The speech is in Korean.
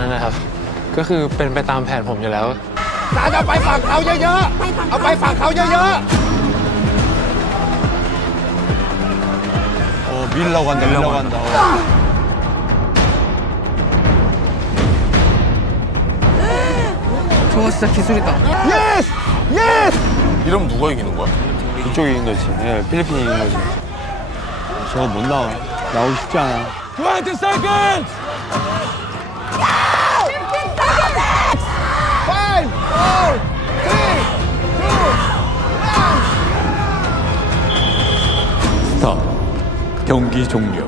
นั้นนะครับ ก็คือเป็นไปตามแผนผมอยู่แล้ว สารเอาไปฝั่งเขาเยอะๆ เอาไปฝั่งเขาเยอะ 어 밀러 간다 밀러 간다. 저거 진짜 기술이다.ๆ yes yes 이러면 누가 이기는 거야? 이쪽이 이긴 거지. 예, 필리핀이 이긴 거지. 저거 못 나와. 나오기 쉽지 않아. 20 seconds! 스탑. 경기 종료.